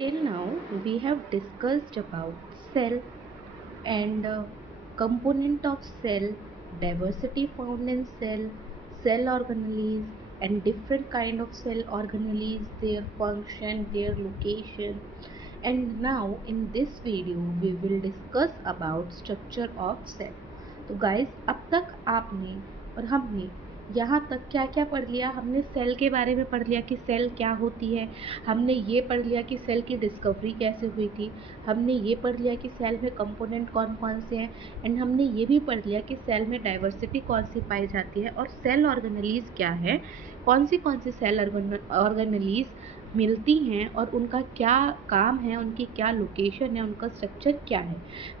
Till now, we have discussed about cell and component of cell, diversity found in cell, cell organelles, and different kind of cell organelles, their function, their location. And now in this video, we will discuss about structure of cell. तो guys, अब तक आपने और हमने यहाँ तक क्या क्या पढ़ लिया? हमने सेल के बारे में पढ़ लिया कि सेल क्या होती है, हमने ये पढ़ लिया कि सेल की डिस्कवरी कैसे हुई थी, हमने ये पढ़ लिया कि सेल में कंपोनेंट कौन कौन से हैं, एंड हमने ये भी पढ़ लिया कि सेल में डाइवर्सिटी कौन सी पाई जाती है और सेल ऑर्गेनेलीज क्या है, कौन सी सेल ऑर्गेनेलीज मिलती हैं और उनका क्या काम है, उनकी क्या लोकेशन है, उनका स्ट्रक्चर क्या है।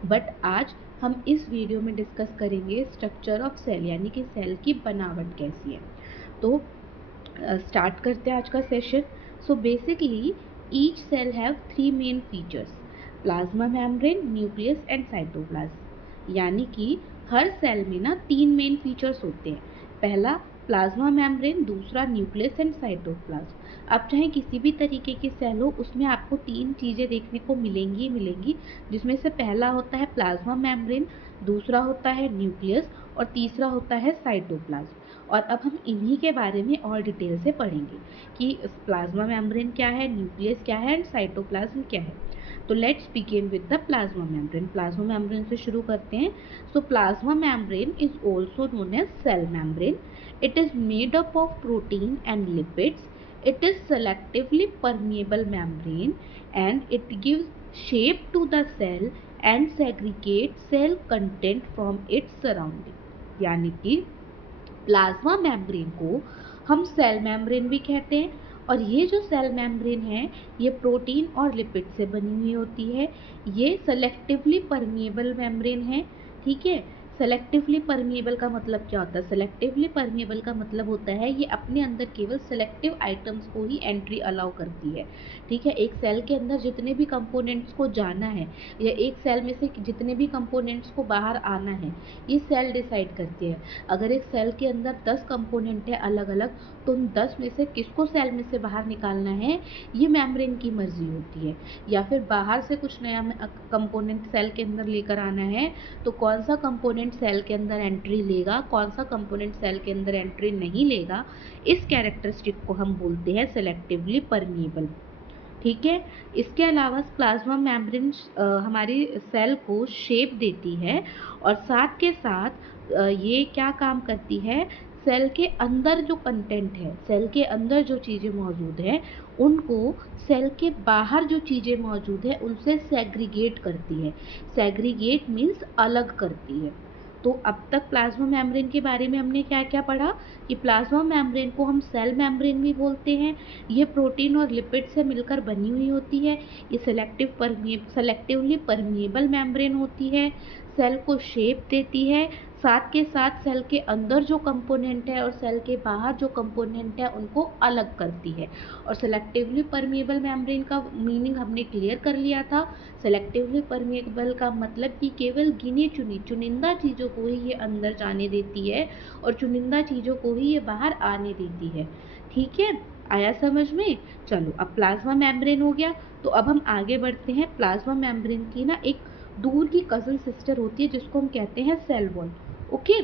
बट आज हम इस वीडियो में डिस्कस करेंगे स्ट्रक्चर ऑफ सेल, यानी कि सेल की बनावट कैसी है। तो स्टार्ट करते हैं आज का session. So basically each cell have three main features: plasma membrane, nucleus and cytoplasm. यानी कि हर सेल में ना तीन मेन फीचर्स होते हैं। पहला प्लाज्मा मेम्ब्रेन, दूसरा न्यूक्लियस एंड साइटोप्लाज्म। अब चाहे किसी भी तरीके की सेल हो, उसमें आपको तीन चीज़ें देखने को मिलेंगी मिलेंगी, जिसमें से पहला होता है प्लाज्मा मेम्ब्रेन, दूसरा होता है न्यूक्लियस और तीसरा होता है साइटोप्लाज्म। और अब हम इन्हीं के बारे में और डिटेल से पढ़ेंगे कि प्लाज्मा मेम्ब्रेन क्या है, न्यूक्लियस क्या है एंड साइटोप्लाज्म क्या है। तो let's begin with the plasma membrane. Plasma membrane से शुरू करते हैं। So plasma membrane is also known as cell membrane. It is made up of protein and lipids. It is selectively permeable membrane and it gives shape to the cell and segregates cell content from its surrounding. यानी कि plasma membrane को हम cell membrane भी कहते हैं, और ये जो सेल मेम्ब्रेन है ये प्रोटीन और लिपिड से बनी हुई होती है। ये सेलेक्टिवली परमिएबल मेम्ब्रेन है। ठीक है, सेलेक्टिवली परमिएबल का मतलब क्या होता है? सेलेक्टिवली परमिएबल का मतलब होता है ये अपने अंदर केवल सेलेक्टिव आइटम्स को ही एंट्री अलाउ करती है। ठीक है, एक सेल के अंदर जितने भी कंपोनेंट्स को जाना है या एक सेल में से जितने भी कंपोनेंट्स को बाहर आना है, ये सेल डिसाइड करती है। अगर एक सेल के अंदर 10 कंपोनेंट है अलग अलग, तो उन 10 में से किसको सेल में से बाहर निकालना है, ये मेम्ब्रेन की मर्जी होती है। या फिर बाहर से कुछ नया कंपोनेंट सेल के अंदर लेकर आना है, तो कौन सा कंपोनेंट सेल के अंदर एंट्री लेगा, कौन सा कंपोनेंट सेल के अंदर एंट्री नहीं लेगा, इस कैरेक्टरिस्टिक को हम बोलते हैं सेलेक्टिवली परमिएबल। ठीक है, इसके अलावा प्लाज्मा मेम्ब्रेन हमारी सेल को शेप देती है और साथ के साथ ये क्या काम करती है, सेल के अंदर जो कंटेंट है, सेल के अंदर जो चीज़ें मौजूद हैं उनको सेल के बाहर जो चीज़ें मौजूद है उनसे सेग्रीगेट करती है। सेग्रीगेट मीन्स अलग करती है। तो अब तक प्लाज्मा मेम्ब्रेन के बारे में हमने क्या क्या पढ़ा कि प्लाज्मा मेम्ब्रेन को हम सेल मेम्ब्रेन भी बोलते हैं। ये प्रोटीन और लिपिड से मिलकर बनी हुई होती है। ये सेलेक्टिवली परमिएबल मेम्ब्रेन होती है, सेल को शेप देती है, साथ के साथ सेल के अंदर जो कंपोनेंट है और सेल के बाहर जो कंपोनेंट है उनको अलग करती है। और सेलेक्टिवली परमिएबल मेम्ब्रेन का मीनिंग हमने क्लियर कर लिया था। सेलेक्टिवली परमिएबल का मतलब कि केवल गिनी चुनी चुनिंदा चीज़ों को ही ये अंदर जाने देती है और चुनिंदा चीज़ों को ही ये बाहर आने देती है। ठीक है, आया समझ में? चलो, अब प्लाज्मा मेम्ब्रेन हो गया, तो अब हम आगे बढ़ते हैं। प्लाज्मा मेम्ब्रेन की ना एक दूर की कजन सिस्टर होती है जिसको हम कहते हैं सेल वॉल। ओके,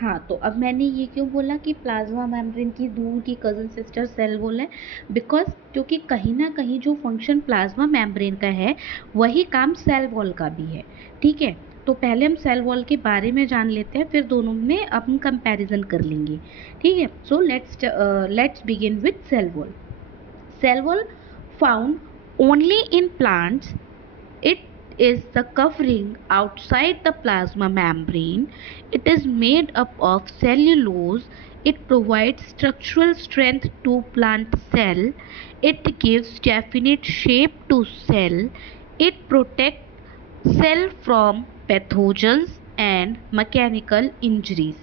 हाँ, तो अब मैंने ये क्यों बोला कि प्लाज्मा मेम्ब्रेन की दूर की कज़न सिस्टर सेल वॉल है? बिकॉज क्योंकि कहीं ना कहीं जो फंक्शन प्लाज्मा मेम्ब्रेन का है वही काम सेल वॉल का भी है। ठीक है, तो पहले हम सेल वॉल के बारे में जान लेते हैं, फिर दोनों में हम कंपैरिजन कर लेंगे। ठीक है, so let's begin with cell wall. Cell wall found only in plants. It is the covering outside the plasma membrane. It is made up of cellulose. It provides structural strength to plant cell. It gives definite shape to cell. It protects cell from pathogens and mechanical injuries.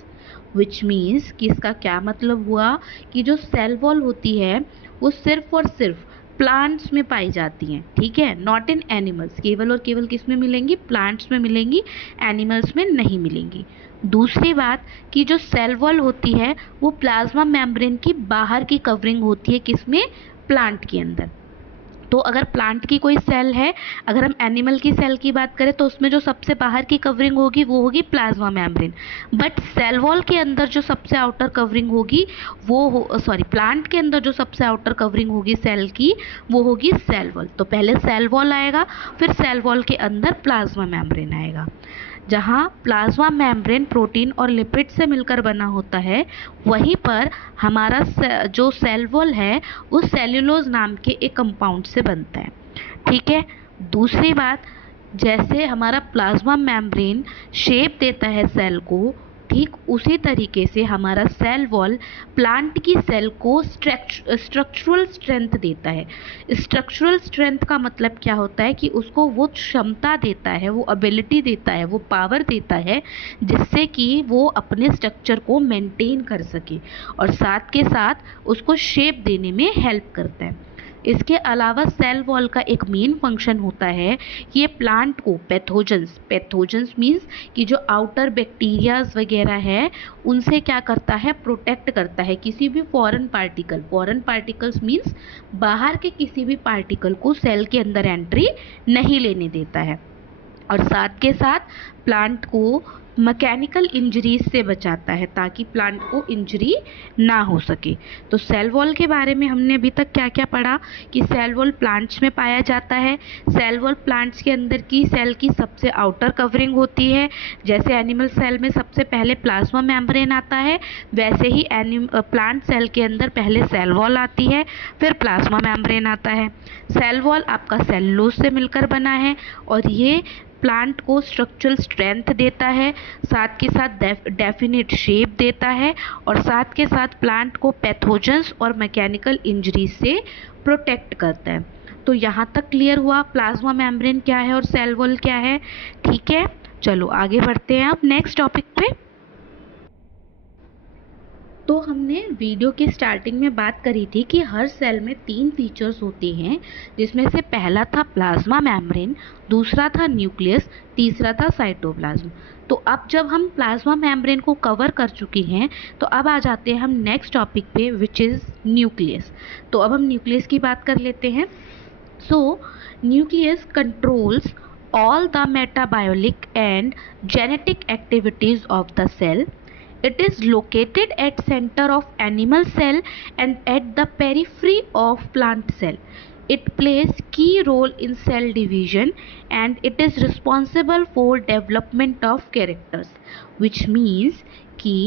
Which means कि इसका क्या मतलब हुआ कि जो cell wall होती है वो सिर्फ और सिर्फ प्लांट्स में पाई जाती हैं। ठीक है, नॉट इन एनिमल्स। केवल और केवल किस में मिलेंगी? प्लांट्स में मिलेंगी, एनिमल्स में नहीं मिलेंगी। दूसरी बात कि जो सेल वॉल होती है वो प्लाज्मा मेम्ब्रेन की बाहर की कवरिंग होती है, किसमें? प्लांट के अंदर। तो अगर प्लांट की कोई सेल है, अगर हम एनिमल की सेल की बात करें तो उसमें जो सबसे बाहर की कवरिंग होगी वो होगी plasma membrane. But cell wall के अंदर जो सबसे आउटर कवरिंग होगी प्लांट के अंदर जो सबसे आउटर कवरिंग होगी सेल की, वो होगी सेल वॉल। तो पहले सेल वॉल आएगा, फिर सेल वॉल के अंदर प्लाज्मा मेम्ब्रेन आएगा। जहाँ प्लाज्मा मेम्ब्रेन प्रोटीन और लिपिड से मिलकर बना होता है, वहीं पर हमारा जो सेल वॉल है वो सेल्यूलोज नाम के एक कंपाउंड से बनता है। ठीक है। दूसरी बात, जैसे हमारा प्लाज्मा मेम्ब्रेन शेप देता है सेल को, ठीक उसी तरीके से हमारा सेल वॉल प्लांट की सेल को स्ट्रक्चरल स्ट्रेंथ देता है। स्ट्रक्चरल स्ट्रेंथ का मतलब क्या होता है कि उसको वो क्षमता देता है, वो एबिलिटी देता है, वो पावर देता है जिससे कि वो अपने स्ट्रक्चर को मेंटेन कर सके और साथ के साथ उसको शेप देने में हेल्प करता है। इसके अलावा सेल वॉल का एक मेन फंक्शन होता है, ये प्लांट को पैथोजेंस मीन्स कि जो आउटर बैक्टीरियाज वगैरह है उनसे क्या करता है? प्रोटेक्ट करता है। किसी भी फॉरेन पार्टिकल्स मीन्स बाहर के किसी भी पार्टिकल को सेल के अंदर एंट्री नहीं लेने देता है। और साथ के साथ प्लांट को मैकेनिकल इंजरीज से बचाता है ताकि प्लांट को इंजरी ना हो सके। तो सेल वॉल के बारे में हमने अभी तक क्या क्या पढ़ा कि सेल वॉल प्लांट्स में पाया जाता है। सेल वॉल प्लांट्स के अंदर की सेल की सबसे आउटर कवरिंग होती है। जैसे एनिमल सेल में सबसे पहले प्लाज्मा मेम्ब्रेन आता है, वैसे ही प्लांट सेल के अंदर पहले सेल वॉल आती है, फिर प्लाज्मा मेम्ब्रेन आता है। सेल वॉल आपका सेलुलोज से मिलकर बना है और ये प्लांट को स्ट्रक्चरल स्ट्रेंथ देता है, साथ के साथ डेफिनेट शेप देता है और साथ के साथ प्लांट को पैथोजेंस और मैकेनिकल इंजरी से प्रोटेक्ट करता है। तो यहाँ तक क्लियर हुआ प्लाज्मा मेम्ब्रेन क्या है और सेल वॉल क्या है। ठीक है, चलो आगे बढ़ते हैं अब नेक्स्ट टॉपिक पे। तो हमने वीडियो की स्टार्टिंग में बात करी थी कि हर सेल में 3 फीचर्स होते हैं, जिसमें से पहला था प्लाज्मा मेम्ब्रेन, दूसरा था न्यूक्लियस, तीसरा था साइटोप्लाज्म। तो अब जब हम प्लाज्मा मेम्ब्रेन को कवर कर चुके हैं तो अब आ जाते हैं हम नेक्स्ट टॉपिक पे विच इज़ न्यूक्लियस। तो अब हम न्यूक्लियस की बात कर लेते हैं। सो nucleus controls all the metabolic and genetic activities of the cell. It is located at center of animal cell and at the periphery of plant cell. It plays key role in cell division and it is responsible for development of characters, which means कि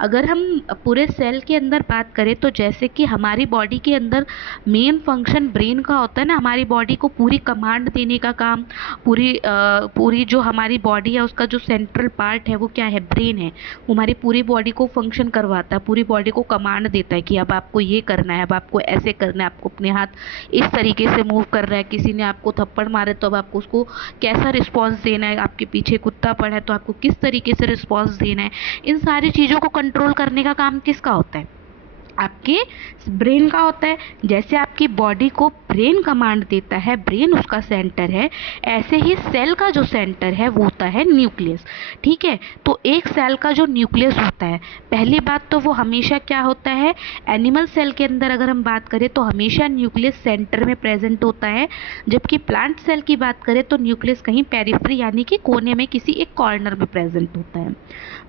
अगर हम पूरे cell के अंदर बात करें तो जैसे कि हमारी बॉडी के अंदर मेन फंक्शन ब्रेन का होता है ना, हमारी बॉडी को पूरी कमांड देने का काम, पूरी जो हमारी बॉडी है उसका जो सेंट्रल पार्ट है वो क्या है? ब्रेन है। वो हमारी पूरी बॉडी को फंक्शन करवाता है, पूरी बॉडी को कमांड देता है कि अब आपको ये करना है, अब आपको ऐसे करना है, आपको अपने हाथ इस तरीके से मूव कर रहा है, किसी ने आपको थप्पड़ मारे तो अब आपको उसको कैसा रिस्पॉन्स देना है, आपके पीछे कुत्ता पड़ा है तो आपको किस तरीके से रिस्पॉन्स देना है। इन सारी चीज़ों को कंट्रोल करने का काम किसका होता है? आपके ब्रेन का होता है। जैसे आपकी बॉडी को ब्रेन कमांड देता है, ब्रेन उसका सेंटर है, ऐसे ही सेल का जो सेंटर है वो होता है न्यूक्लियस। ठीक है, तो एक सेल का जो न्यूक्लियस होता है, पहली बात तो वो हमेशा क्या होता है? एनिमल सेल के अंदर अगर हम बात करें तो हमेशा न्यूक्लियस सेंटर में प्रेजेंट होता है, जबकि प्लांट सेल की बात करें तो न्यूक्लियस कहीं पेरिफेरी यानी कि कोने में किसी एक कॉर्नर में प्रेजेंट होता है।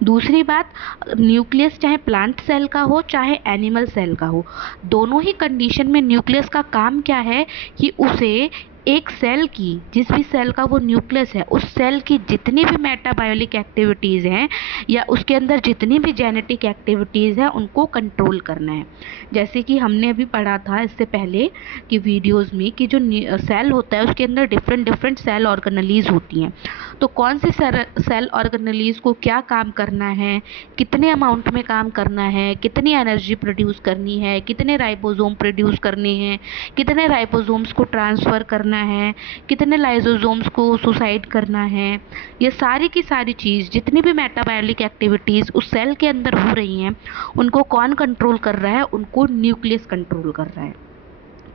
दूसरी बात, न्यूक्लियस चाहे प्लांट सेल का हो चाहे एनिमल सेल का हो, दोनों ही कंडीशन में न्यूक्लियस का काम क्या है कि उसे एक सेल की, जिस भी सेल का वो न्यूक्लियस है, उस सेल की जितनी भी मेटाबायोलिक एक्टिविटीज़ हैं या उसके अंदर जितनी भी जेनेटिक एक्टिविटीज़ हैं उनको कंट्रोल करना है। जैसे कि हमने अभी पढ़ा था इससे पहले कि वीडियोस में कि जो सेल होता है उसके अंदर डिफरेंट सेल ऑर्गेनेलीज होती हैं। तो कौन सी सेल ऑर्गेनेलीज को क्या काम करना है, कितने अमाउंट में काम करना है, कितनी एनर्जी प्रोड्यूस करनी है, कितने राइबोसोम प्रोड्यूस करने हैं, कितने राइबोसोम्स को ट्रांसफ़र करना है, कितने लाइसोसोम्स को सुसाइड करना है, ये सारी की सारी चीज़, जितनी भी मेटाबॉलिक एक्टिविटीज़ उस सेल के अंदर हो रही हैं उनको कौन कंट्रोल कर रहा है? उनको न्यूक्लियस कंट्रोल कर रहा है।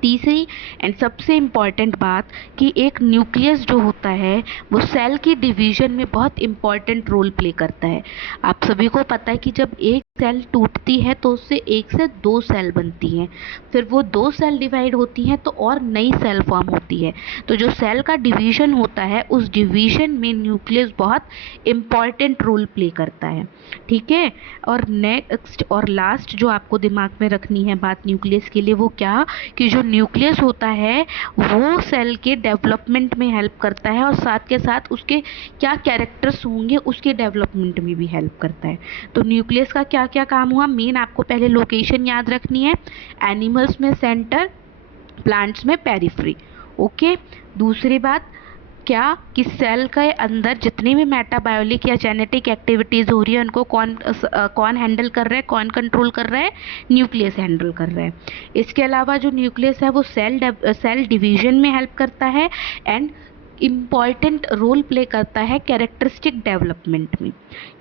तीसरी एंड सबसे इम्पॉर्टेंट बात कि एक न्यूक्लियस जो होता है वो सेल की डिवीजन में बहुत इम्पॉर्टेंट रोल प्ले करता है। आप सभी को पता है कि जब एक सेल टूटती है तो उससे एक से दो सेल बनती हैं, फिर वो दो सेल डिवाइड होती हैं तो और नई सेल फॉर्म होती है। तो जो सेल का डिवीजन होता है उस डिवीजन में न्यूक्लियस बहुत इम्पॉर्टेंट रोल प्ले करता है। ठीक है, और नेक्स्ट और लास्ट जो आपको दिमाग में रखनी है बात न्यूक्लियस के लिए वो क्या, कि जो न्यूक्लियस होता है वो सेल के डेवलपमेंट में हेल्प करता है और साथ के साथ उसके क्या कैरेक्टर्स होंगे उसके डेवलपमेंट में भी हेल्प करता है। तो न्यूक्लियस का क्या क्या काम हुआ, मेन आपको पहले लोकेशन याद रखनी है, एनिमल्स में सेंटर, प्लांट्स में पेरिफेरी। ओके, दूसरी बात क्या कि सेल के अंदर जितनी भी मेटाबायोलिक या जेनेटिक एक्टिविटीज़ हो रही है उनको कौन हैंडल कर रहा है, कौन कंट्रोल कर रहा है, न्यूक्लियस हैंडल कर रहा है। इसके अलावा जो न्यूक्लियस है वो सेल डिवीजन में हेल्प करता है एंड इम्पॉर्टेंट रोल प्ले करता है कैरेक्टरिस्टिक डेवलपमेंट में।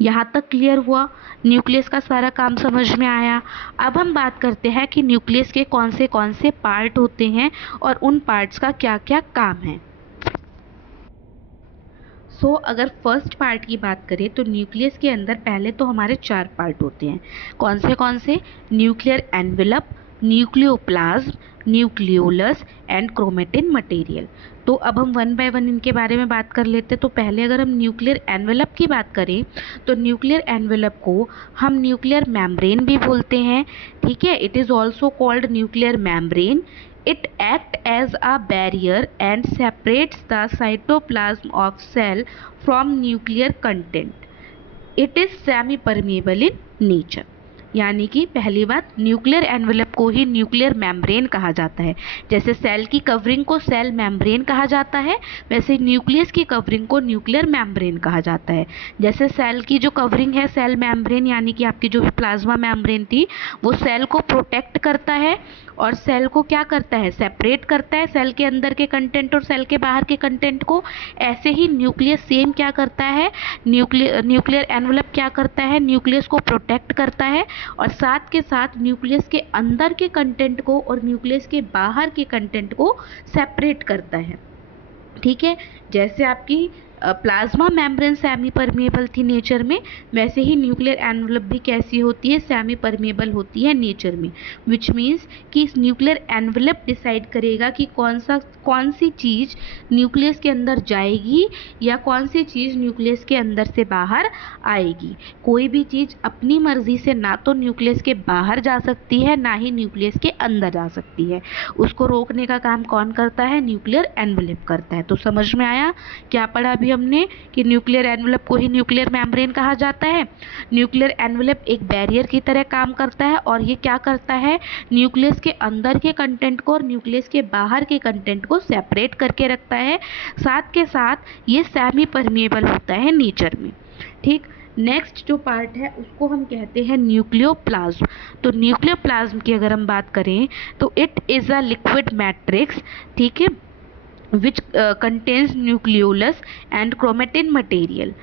यहाँ तक क्लियर हुआ, न्यूक्लियस का सारा काम समझ में आया। अब हम बात करते हैं कि न्यूक्लियस के कौन से पार्ट होते हैं और उन पार्ट्स का क्या क्या काम है। अगर फर्स्ट पार्ट की बात करें तो न्यूक्लियस के अंदर पहले तो हमारे चार पार्ट होते हैं। कौन से? Nuclear envelope, nucleoplasm, nucleolus and chromatin material. तो अब हम वन बाय वन इनके बारे में बात कर लेते हैं। तो पहले अगर हम न्यूक्लियर एनवेलप की बात करें तो न्यूक्लियर एनवेलप को हम न्यूक्लियर मेम्ब्रेन भी बोलते हैं। ठीक है, it is also called nuclear membrane. It acts as a barrier and separates the cytoplasm of cell from nuclear content. It is semi-permeable in nature. यानी कि पहली बात, न्यूक्लियर एनवेलप को ही न्यूक्लियर मेम्ब्रेन कहा जाता है। जैसे सेल की कवरिंग को सेल मेम्ब्रेन कहा जाता है, वैसे न्यूक्लियस की कवरिंग को न्यूक्लियर मेम्ब्रेन कहा जाता है। जैसे सेल की जो कवरिंग है सेल मेम्ब्रेन, यानी कि आपकी जो भी प्लाज्मा मेम्ब्रेन थी वो सेल को प्रोटेक्ट करता है और सेल को क्या करता है, सेपरेट करता है सेल के अंदर के कंटेंट और सेल के बाहर के कंटेंट को। ऐसे ही न्यूक्लियस सेम क्या करता है, न्यूक्लियर एनवेलप क्या करता है, न्यूक्लियस को प्रोटेक्ट करता है और साथ के साथ न्यूक्लियस के अंदर के कंटेंट को और न्यूक्लियस के बाहर के कंटेंट को सेपरेट करता है। ठीक है, जैसे आपकी प्लाज्मा मेम्ब्रेन सेमी परमेबल थी नेचर में, वैसे ही न्यूक्लियर एनवेलप भी कैसी होती है, सेमी परमेबल होती है नेचर में। विच मीन्स कि इस न्यूक्लियर एनवेलप डिसाइड करेगा कि कौन सी चीज़ न्यूक्लियस के अंदर जाएगी या कौन सी चीज़ न्यूक्लियस के अंदर से बाहर आएगी। कोई भी चीज़ अपनी मर्जी से ना तो न्यूक्लियस के बाहर जा सकती है ना ही न्यूक्लियस के अंदर जा सकती है। उसको रोकने का काम कौन करता है, न्यूक्लियर एनवेलप करता है। तो समझ में आया क्या पढ़ा अभी हमने कि न्यूक्लियर एनवेलप को ही न्यूक्लियर मेम्ब्रेन कहा जाता है। न्यूक्लियर एनवेलप एक बैरियर की तरह काम करता है और ये क्या करता है, न्यूक्लियस के अंदर के कंटेंट को और न्यूक्लियस के बाहर के कंटेंट को सेपरेट करके रखता है। साथ के साथ ये सेमी परमेबल होता है नेचर में। ठीक, नेक्स्ट जो पार्ट है उसको हम कहते हैं न्यूक्लियोप्लाज्म। तो न्यूक्लियोप्लाज्म की अगर हम बात करें तो it is a liquid matrix, ठीक है, which contains nucleolus and chromatin material।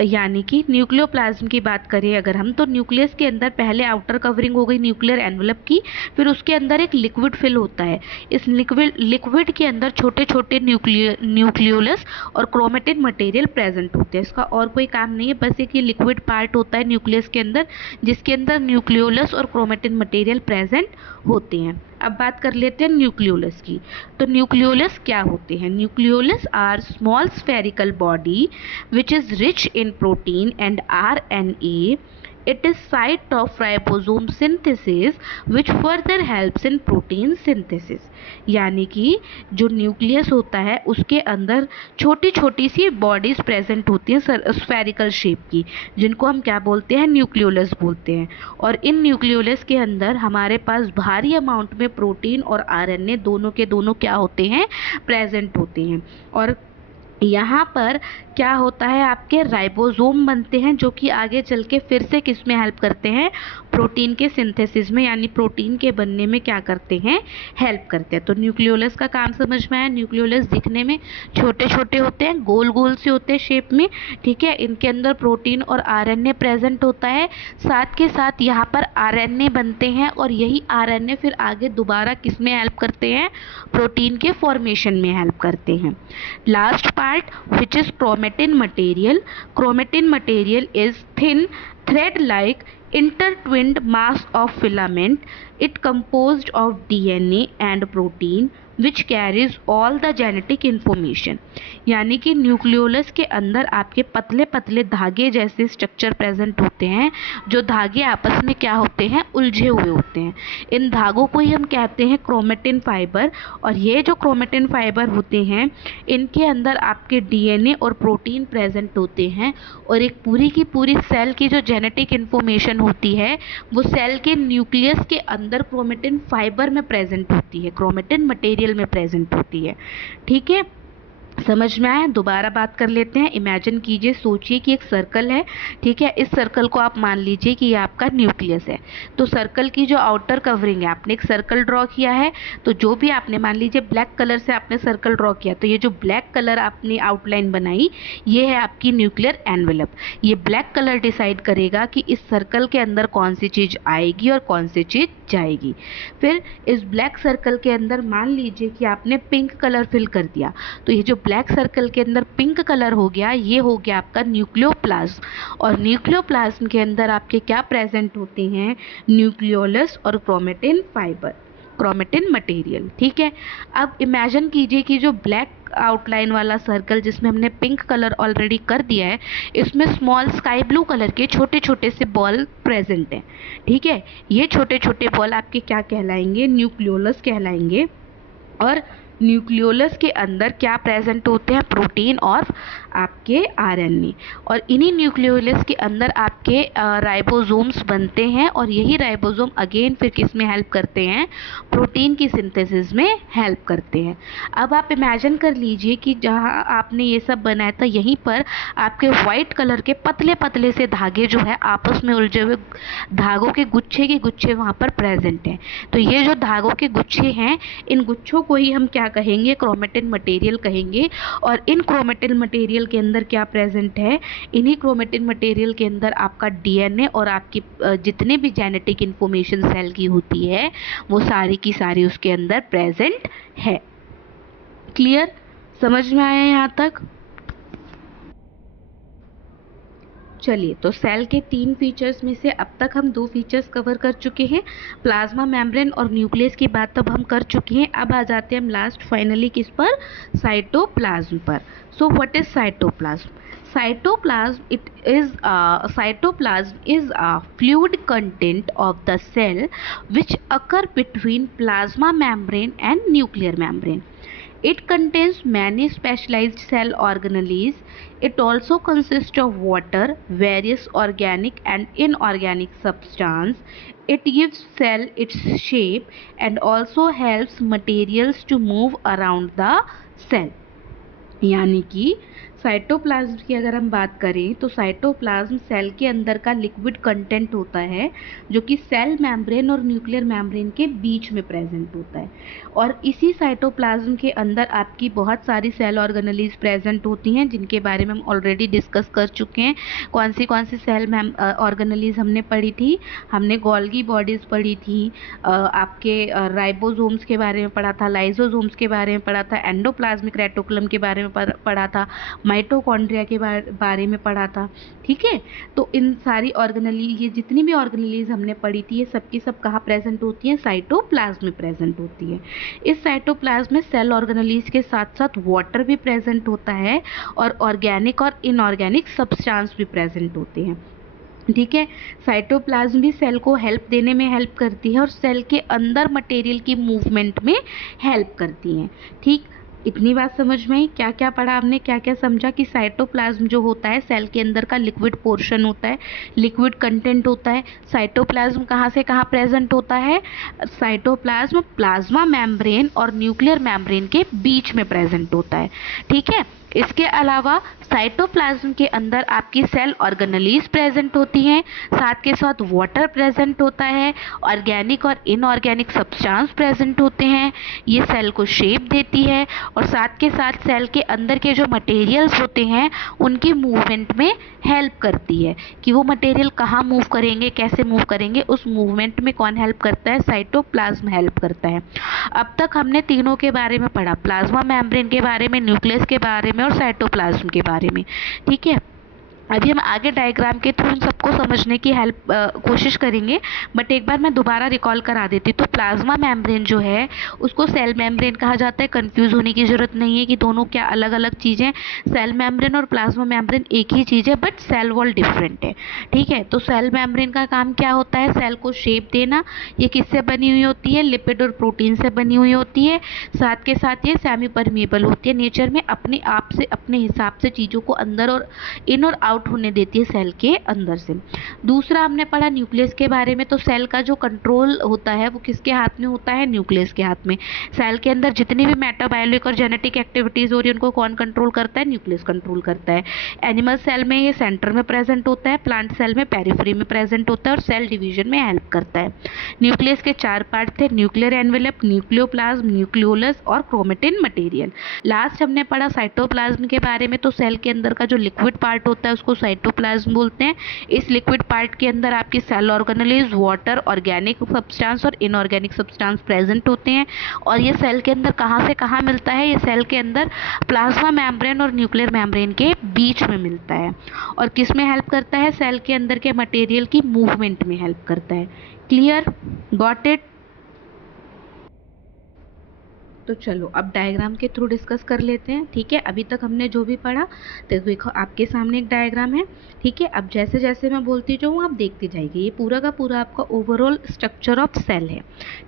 यानी कि न्यूक्लियोप्लाज्म की बात करें अगर हम, तो न्यूक्लियस के अंदर पहले आउटर कवरिंग हो गई न्यूक्लियर एनवेलप की, फिर उसके अंदर एक लिक्विड फिल होता है। इस लिक्विड के अंदर छोटे छोटे न्यूक्लियोलस और क्रोमेटिन मटेरियल प्रेजेंट होते हैं। इसका और कोई काम नहीं है, बस एक ये लिक्विड पार्ट होता है न्यूक्लियस के अंदर जिसके अंदर न्यूक्लियोलस और क्रोमेटिन मटेरियल प्रेजेंट होते हैं। अब बात कर लेते हैं न्यूक्लियोलस की। तो न्यूक्लियोलस क्या होते हैं? Nucleolus are small spherical body which is rich in protein and RNA। It is site of ribosome synthesis which further helps in protein synthesis। यानी कि जो न्यूक्लियस होता है उसके अंदर छोटी छोटी सी बॉडीज प्रेजेंट होती हैं स्फेरिकल शेप की, जिनको हम क्या बोलते हैं, न्यूक्लियोलस बोलते हैं। और इन न्यूक्लियोलस के अंदर हमारे पास भारी अमाउंट में प्रोटीन और RNA दोनों के दोनों क्या होते हैं, प्रेजेंट होते हैं। और यहाँ पर क्या होता है, आपके राइबोसोम बनते हैं, जो कि आगे चल के फिर से किस में हेल्प करते हैं, प्रोटीन के सिंथेसिस में, यानी प्रोटीन के बनने में क्या करते हैं, हेल्प करते हैं। तो न्यूक्लियोलस का काम समझ में आया। न्यूक्लियोलस दिखने में छोटे छोटे होते हैं, गोल गोल से होते हैं शेप में, ठीक है। इनके अंदर प्रोटीन और आरएनए प्रेजेंट होता है, साथ के साथ यहाँ पर आरएनए बनते हैं, और यही आरएनए फिर आगे दोबारा किस में हेल्प करते हैं, प्रोटीन के फॉर्मेशन में हेल्प करते हैं। Last part which is chromatin material. Chromatin material is thin thread like intertwined mass of filament. It composed of DNA and protein which carries all the genetic information. यानी कि nucleolus के अंदर आपके पतले पतले धागे जैसे स्ट्रक्चर प्रेजेंट होते हैं, जो धागे आपस में क्या होते हैं, उलझे हुए होते हैं। इन धागों को ही हम कहते हैं क्रोमेटिन फाइबर। और ये जो क्रोमेटिन फाइबर होते हैं, इनके अंदर आपके डीएनए और प्रोटीन प्रेजेंट होते हैं, और एक पूरी की पूरी सेल की जो जेनेटिक इंफॉर्मेशन होती है वो सेल के न्यूक्लियस के अंदर क्रोमेटिन फाइबर में प्रेजेंट होती है, क्रोमेटिन मटेरियल में प्रेजेंट होती है। ठीक है, समझ में आया। दोबारा बात कर लेते हैं। इमेजिन कीजिए, सोचिए कि एक सर्कल है, ठीक है। इस सर्कल को आप मान लीजिए कि ये आपका न्यूक्लियस है। तो सर्कल की जो आउटर कवरिंग है, आपने एक सर्कल ड्रॉ किया है, तो जो भी आपने मान लीजिए ब्लैक कलर से आपने सर्कल ड्रॉ किया, तो ये जो ब्लैक कलर आपने आउटलाइन बनाई, ये है आपकी न्यूक्लियर एनवेलप। ये ब्लैक कलर डिसाइड करेगा कि इस सर्कल के अंदर कौन सी चीज़ आएगी और कौन सी चीज़ जाएगी। फिर इस ब्लैक सर्कल के अंदर मान लीजिए कि आपने पिंक कलर फिल कर दिया, तो ये जो ब्लैक सर्कल के अंदर पिंक कलर हो गया, ये हो गया आपका न्यूक्लियोप्लाज्म। और न्यूक्लियोप्लाज्म के अंदर आपके क्या प्रेजेंट होते हैं, न्यूक्लियोलस और क्रोमेटिन फाइबर, क्रोमेटिन मटेरियल। ठीक है, अब इमेजिन कीजिए कि जो ब्लैक आउटलाइन वाला सर्कल जिसमें हमने पिंक कलर ऑलरेडी कर दिया है, इसमें स्मॉल स्काई ब्लू कलर के छोटे छोटे से बॉल प्रेजेंट हैं। ठीक है, ये छोटे छोटे बॉल आपके क्या कहलाएंगे, न्यूक्लियोलस कहलाएंगे। और न्यूक्लियोलस के अंदर क्या प्रेजेंट होते हैं, प्रोटीन और आपके आरएनए। और इन्हीं न्यूक्लियोलस के अंदर आपके राइबोसोम्स बनते हैं, और यही राइबोसोम अगेन फिर किस में हेल्प करते हैं, प्रोटीन की सिंथेसिस में हेल्प करते हैं। अब आप इमेजिन कर लीजिए कि जहाँ आपने ये सब बनाया था, यहीं पर आपके वाइट कलर के पतले पतले से धागे जो है आपस में उलझे हुए धागों के गुच्छे वहाँ पर प्रेजेंट हैं। तो ये जो धागों के गुच्छे हैं, इन गुच्छों को ही हम क्या कहेंगे, क्रोमेटिन मटेरियल कहेंगे। और इन क्रोमेटिन मटेरियल के अंदर क्या प्रेजेंट है, इन्हीं क्रोमेटिन मटेरियल के अंदर आपका डीएनए और आपकी जितने भी जेनेटिक इंफॉर्मेशन सेल की होती है, वो सारी की सारी उसके अंदर प्रेजेंट है। क्लियर, समझ में आया यहाँ तक? चलिए, तो सेल के 3 फीचर्स में से अब तक हम 2 फीचर्स कवर कर चुके हैं, प्लाज्मा मेम्ब्रेन और न्यूक्लियस की बात तब हम कर चुके हैं। अब आ जाते हैं हम लास्ट फाइनली किस पर, साइटोप्लाज्म पर। So what is cytoplasm? Cytoplasm is a fluid content of the cell which occur between plasma membrane and nuclear membrane. It contains many specialized cell organelles. It also consists of water, various organic and inorganic substance. It gives cell its shape and also helps materials to move around the cell. यानी कि cytoplasm की अगर हम बात करें, तो cytoplasm cell के अंदर का लिक्विड कंटेंट होता है, जो कि सेल मेम्ब्रेन और न्यूक्लियर मेम्ब्रेन के बीच में प्रेजेंट होता है। और इसी साइटोप्लाज्म के अंदर आपकी बहुत सारी सेल ऑर्गेनेलीज प्रेजेंट होती हैं, जिनके बारे में हम ऑलरेडी डिस्कस कर चुके हैं। कौन सी सेल ऑर्गेनेलीज हमने पढ़ी थी, हमने गोल्गी बॉडीज पढ़ी थी, आपके राइबोसोम्स के बारे में पढ़ा था, लाइसोसोम्स के बारे में पढ़ा था, एंडोप्लाज्मिक रेटिकुलम के बारे में पढ़ा था, माइटोकॉन्ड्रिया के बारे में पढ़ा था। ठीक है, तो इन सारी ऑर्गेनेलीज, ये जितनी भी ऑर्गेनेलीज हमने पढ़ी थी, ये सब की सब कहाँ प्रेजेंट होती हैं, साइटोप्लाज्म में प्रेजेंट होती है। इस साइटोप्लाज्म में सेल ऑर्गेनेलीज के साथ साथ वाटर भी प्रेजेंट होता है, और ऑर्गेनिक और इनऑर्गेनिक सब्सटेंस भी प्रेजेंट होते हैं। ठीक है, साइटोप्लाज्म भी सेल को हेल्प देने में हेल्प करती है, और सेल के अंदर मटेरियल की मूवमेंट में हेल्प करती हैं। ठीक, इतनी बात समझ में आई? क्या क्या पढ़ा हमने, क्या क्या समझा कि साइटोप्लाज्म जो होता है सेल के अंदर का लिक्विड पोर्शन होता है, लिक्विड कंटेंट होता है। साइटोप्लाज्म कहाँ से कहाँ प्रेजेंट होता है, साइटोप्लाज्म प्लाज्मा मेम्ब्रेन और न्यूक्लियर मेम्ब्रेन के बीच में प्रेजेंट होता है। ठीक है, इसके अलावा साइटोप्लाज्म के अंदर आपकी सेल ऑर्गेनेलीज प्रेजेंट होती हैं, साथ के साथ वाटर प्रेजेंट होता है, ऑर्गेनिक और इनऑर्गेनिक सब्सटेंस प्रेजेंट होते हैं, ये सेल को शेप देती है और साथ के साथ सेल के अंदर के जो मटेरियल्स होते हैं उनकी मूवमेंट में हेल्प करती है कि वो मटेरियल कहाँ मूव करेंगे, कैसे मूव करेंगे, उस मूवमेंट में कौन हेल्प करता है, साइटोप्लाज्म हेल्प करता है। अब तक हमने तीनों के बारे में पढ़ा, प्लाज्मा मेम्ब्रेन के बारे में, न्यूक्लियस के बारे में और साइटोप्लाज्म के बारे में। ठीक है, अभी हम आगे डायग्राम के थ्रू इन सबको समझने की कोशिश करेंगे, बट एक बार मैं दोबारा रिकॉल करा देती। तो प्लाज्मा मेम्ब्रेन जो है उसको सेल मेम्ब्रेन कहा जाता है। कंफ्यूज होने की ज़रूरत नहीं है कि दोनों क्या अलग अलग चीज़ें, सेल मेम्ब्रेन और प्लाज्मा मेम्ब्रेन एक ही चीज़ है बट सेल वॉल डिफरेंट है। ठीक है, तो सेल मेम्ब्रेन का काम क्या होता है, सेल को शेप देना। ये किससे बनी हुई होती है, लिपिड और प्रोटीन से बनी हुई होती है। साथ के साथ ये सेमी परमिएबल होती है नेचर में, अपने आप से अपने हिसाब से चीज़ों को अंदर और इन और आउट होने देती है सेल के अंदर से। दूसरा हमने पढ़ा न्यूक्लियस के बारे में। तो सेल का जो कंट्रोल होता है वो किसके हाथ में होता है, न्यूक्लियस के हाथ में। सेल के अंदर जितनी भी मेटाबॉलिक और जेनेटिक एक्टिविटीज हो रही है उनको कौन कंट्रोल करता है, न्यूक्लियस कंट्रोल करता है। एनिमल सेल में ये सेंटर में प्रेजेंट होता है, प्लांट सेल में पेरिफेरी में प्रेजेंट होता है और सेल डिवीजन में हेल्प करता है। न्यूक्लियस के 4 पार्ट थे, न्यूक्लियर एनवेलप, न्यूक्लियोप्लाज्म, न्यूक्लियोलस और क्रोमेटिन मटेरियल। लास्ट हमने पढ़ा साइटोप्लाज्म के बारे में। तो सेल के अंदर का जो लिक्विड पार्ट होता है उसको साइटोप्लाज्म बोलते हैं। इस लिक्विड पार्ट के अंदर आपकी cell organelles, water, organic substance और इनऑर्गेनिक सब्सटेंस प्रेजेंट होते हैं। और ये सेल के अंदर कहाँ से कहाँ मिलता है, ये सेल के अंदर प्लाज्मा मेम्ब्रेन और न्यूक्लियर मेम्ब्रेन के बीच में मिलता है। और किस में हेल्प करता है, सेल के अंदर के मटेरियल की मूवमेंट में हेल्प करता है। Clear, got it? तो चलो अब डायग्राम के थ्रू डिस्कस कर लेते हैं। ठीक है, अभी तक हमने जो भी पढ़ा तो देखो आपके सामने एक डायग्राम है। ठीक है, अब जैसे जैसे मैं बोलती जाऊँ आप देखते जाइए। ये पूरा का पूरा आपका ओवरऑल स्ट्रक्चर ऑफ सेल है।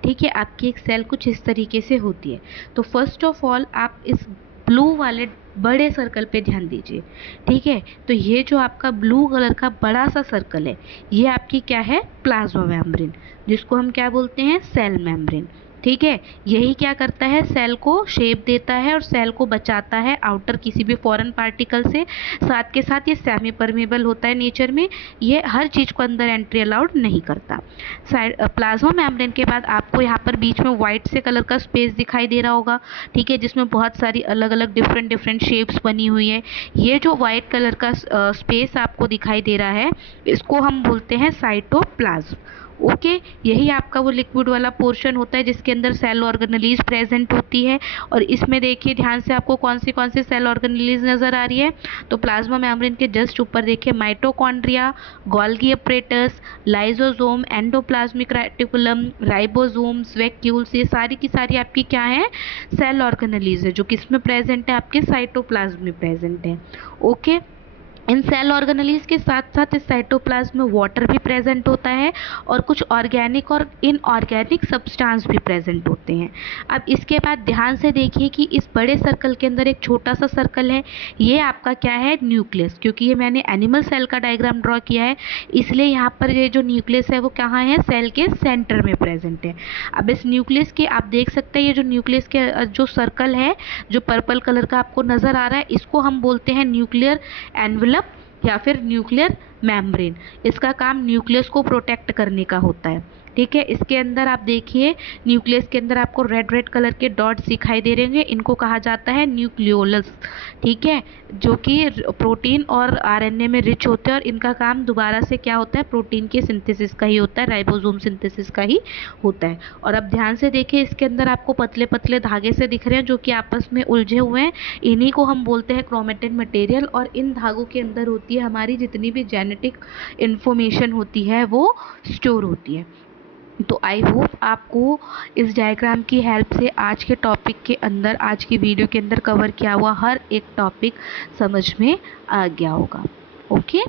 ठीक है, आपकी एक सेल कुछ इस तरीके से होती है। तो फर्स्ट ऑफ ऑल आप इस ब्लू वाले बड़े सर्कल पे ध्यान दीजिए। ठीक है, तो ये जो आपका ब्लू कलर का बड़ा सा सर्कल है ये आपकी क्या है, प्लाज्मा मेम्ब्रेन, जिसको हम क्या बोलते हैं, सेल मेम्ब्रेन। ठीक है, यही क्या करता है, सेल को शेप देता है और सेल को बचाता है आउटर किसी भी फॉरेन पार्टिकल से। साथ के साथ ये सेमी परमेबल होता है नेचर में, ये हर चीज़ को अंदर एंट्री अलाउड नहीं करता। प्लाज्मा मेम्ब्रेन के बाद आपको यहाँ पर बीच में व्हाइट से कलर का स्पेस दिखाई दे रहा होगा। ठीक है, जिसमें बहुत सारी अलग अलग डिफरेंट शेप्स बनी हुई है। ये जो व्हाइट कलर का स्पेस आपको दिखाई दे रहा है इसको हम बोलते हैं साइटोप्लाज्म। ओके, यही आपका वो लिक्विड वाला पोर्शन होता है जिसके अंदर सेल ऑर्गेनेलीज प्रेजेंट होती है। और इसमें देखिए ध्यान से आपको कौन सी सेल ऑर्गेनेलीज नजर आ रही है। तो प्लाज्मा मेम्ब्रेन के जस्ट ऊपर देखिए mitochondria, Golgi apparatus, lysosome, endoplasmic reticulum, ribosomes, vacuoles, ये सारी की सारी आपकी क्या है, सेल ऑर्गेनेलीज है जो किसमें प्रेजेंट है, आपके साइटोप्लाज्म में प्रेजेंट है। ओके, इन सेल ऑर्गेनेलीज के साथ साथ इस साइटोप्लाज्म में वाटर भी प्रेजेंट होता है और कुछ ऑर्गेनिक और इनऑर्गेनिक सब्सटेंस भी प्रेजेंट होते हैं। अब इसके बाद ध्यान से देखिए कि इस बड़े सर्कल के अंदर एक छोटा सा सर्कल है, ये आपका क्या है, न्यूक्लियस। क्योंकि ये मैंने एनिमल सेल का डायग्राम ड्रॉ किया है इसलिए यहाँ पर ये जो न्यूक्लियस है वो कहाँ है, सेल के सेंटर में प्रेजेंट है। अब इस न्यूक्लियस के आप देख सकते हैं ये जो न्यूक्लियस के जो सर्कल है जो पर्पल कलर का आपको नजर आ रहा है इसको हम बोलते हैं न्यूक्लियर एनवेलप या फिर न्यूक्लियर मेम्ब्रेन। इसका काम न्यूक्लियस को प्रोटेक्ट करने का होता है। ठीक है, इसके अंदर आप देखिए न्यूक्लियस के अंदर आपको रेड रेड कलर के डॉट्स दिखाई दे रहे होंगे, इनको कहा जाता है न्यूक्लियोलस। ठीक है, जो कि प्रोटीन और आरएनए में रिच होते हैं और इनका काम दोबारा से क्या होता है, प्रोटीन के सिंथेसिस का ही होता है, राइबोसोम सिंथेसिस का ही होता है। और अब ध्यान से देखिए इसके अंदर आपको पतले पतले धागे से दिख रहे हैं जो कि आपस में उलझे हुए हैं, इन्हीं को हम बोलते हैं क्रोमेटिन मटेरियल। और इन धागों के अंदर होती है हमारी जितनी भी जेनेटिक इंफॉर्मेशन होती है वो स्टोर होती है। तो आई होप आपको इस डायग्राम की हेल्प से आज के टॉपिक के अंदर, आज की वीडियो के अंदर कवर किया हुआ हर एक टॉपिक समझ में आ गया होगा। ओके।